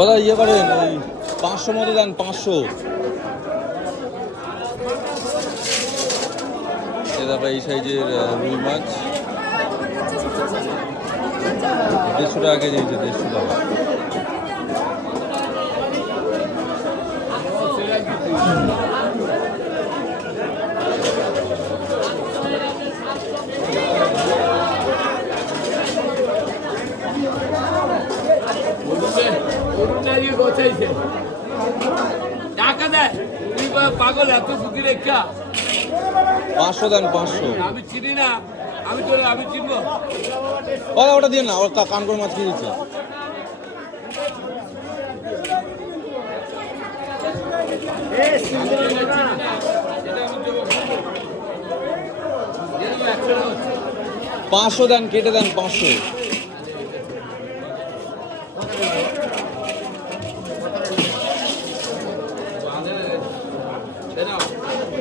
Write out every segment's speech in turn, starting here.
ওরা ইয়ে করেন ওই 500 মতো দেন, 500। দেখো এই সাইজের রুই মাছ 150 টাকা কেজি হচ্ছে, 150 টাকা। টাকা দেয় পাগল এত সুখী রেখা 500 দেন, 500। আমি চিনি না, আমি চিনবো। ওটা দিয়ে না, ওর কানকর মাছ কি দিচ্ছে। পাঁচশো দেন, কেটে দেন 500।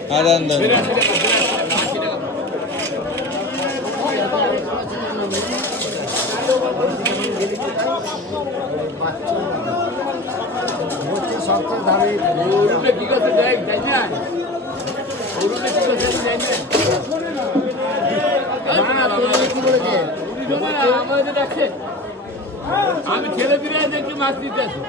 হ্যাঁ দেন দেন। আমি ছেলে দিলে দেখি মাছ দিতে আছি।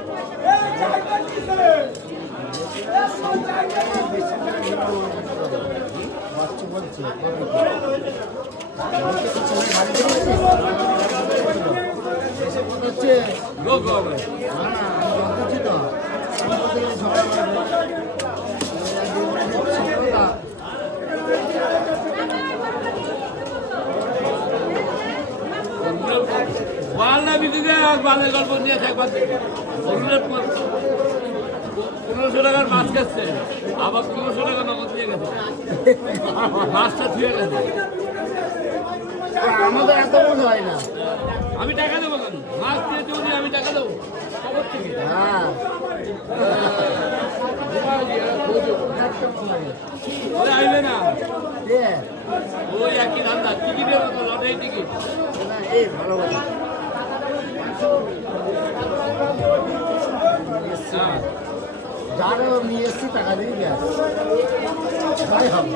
বাংলা বিদ্যুৎ বাংলা গল্প নিয়ে একবার 1500 টাকার মাছ খাচ্ছে, আবার 1500 টাকা নগদ নিয়ে গেছে, মাছটা ছুঁয়ে গেছে। আমাদের এত মনে হয় না। আমি টাকা দেবো কেন? মাছ দিয়েছি উনি, আমি টাকা দেবো খবর থেকে। হ্যাঁ ওরা আইলে না, কে? ওই একই ধান্দা, টিকিটের মতো লটারি টিকিট। না, এই ভালোবাসা যারা নিয়ে এসছি টাকা দিয়ে গ্যাস তাই হবে।